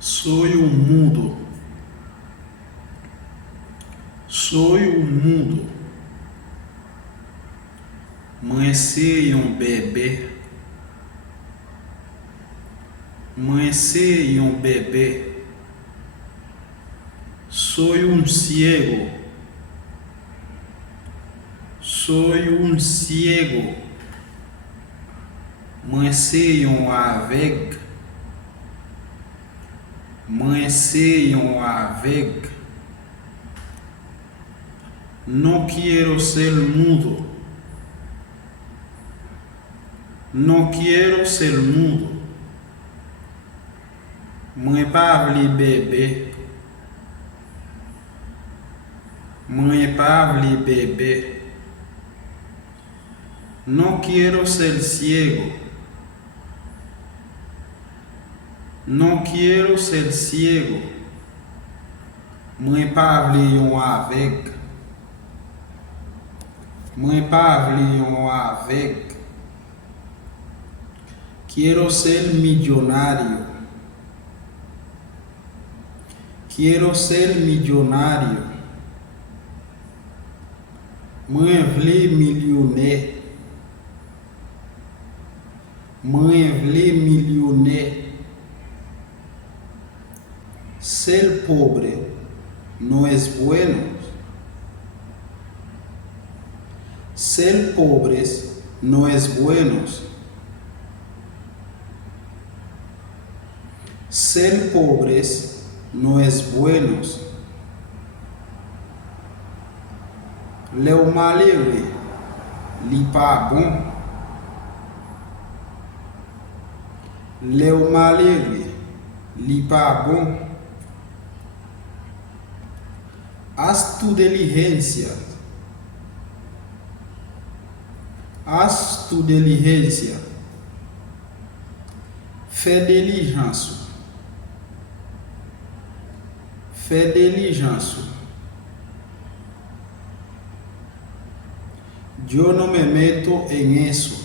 Soy un mudo. Soy un mudo. Mãe sei um bebê. Mãe sei um bebê. Soy un ciego. Soy un ciego. Mãe sei um aveg. Mãe sei um aveg. No quiero ser mudo. No quiero ser mudo. Mãe Pavli bebê. Mãe Pavli bebê. No quiero ser ciego. No quiero ser ciego. Mãe Pavli um aveg. Mãe Pavli um aveg. Quiero ser millonario. Quiero ser millonario. Mãe vli milionaire. Mãe vli milionaire. Ser pobre no es bueno. Ser pobres no es bueno. Ser pobres no es bueno. Leu malheureux li pas bon. Leu malheureux li pas bon. Haz tu diligencia. Haz tu diligencia. Fais diligence. Fais diligence. Yo no me meto en eso.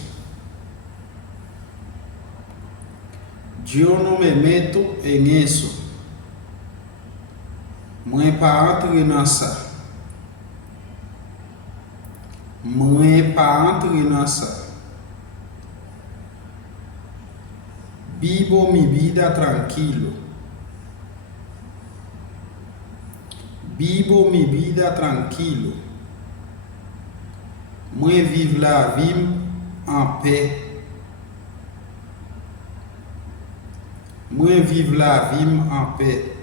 Yo no me meto en eso. Mãe pa entre dans ça. Mãe pa entre dans ça. Vivo mi vida tranquilo. Vivo mi vida tranquilo. Mãe vive la vie en paix. Mãe vive la vie en paix.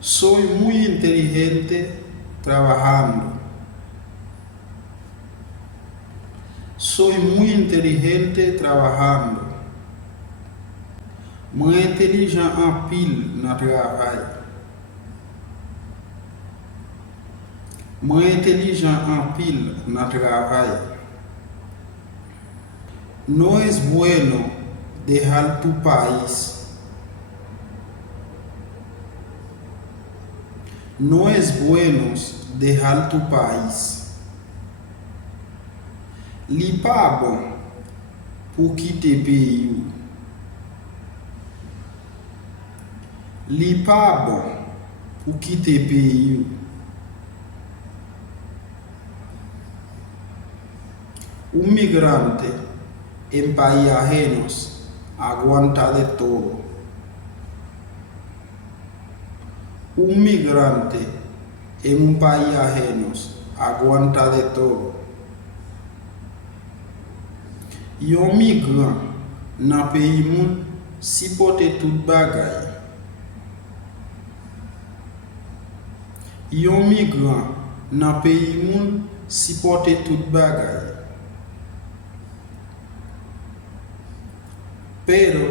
Soy muy inteligente trabajando. Soy muy inteligente trabajando. Mãe inteligente en pile na travail. Mãe inteligente en pile na travail. No es bueno dejar tu país. No es bueno dejar tu país. Li pas bon pour quitter pays. Li pas bon pour quitter pays. Un migrante en países ajenos aguanta de todo. Un migrante en un país ajeno aguanta de todo. Yon migrant nan pays moun supporte tout bagay. Yon migrant nan pays moun supporte tout bagay. Pero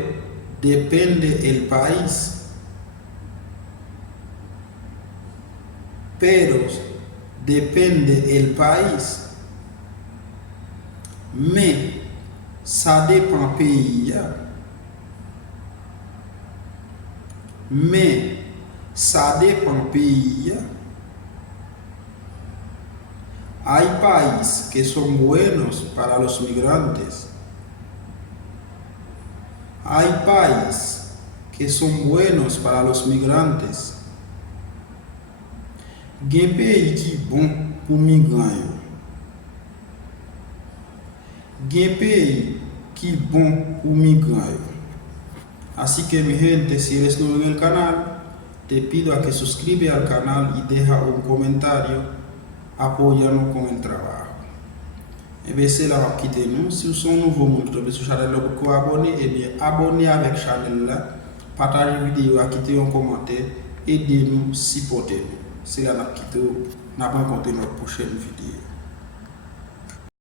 depende el país. Pero depende el país. Mais ça dépend pays. Mais ça dépend pays. Hay países que son buenos para los migrantes. Hay países que son buenos para los migrantes. Gen pays qui bon pour migrants. Gen pays qui bon pour migrants. Así que mi gente, si eres nuevo en el canal, te pido a que suscribas al canal y deja un comentario apóyanos con el trabajo. Et bien c'est là va quitter nous. Si vous êtes un nouveau monde qui sur la chaîne là pour abonner, et bien abonnez avec la chaîne là, partagez la vidéo, quittez un commentaire, aidez-nous, supportez-nous. C'est là va quitter, nous allons rencontrer notre prochaine vidéo.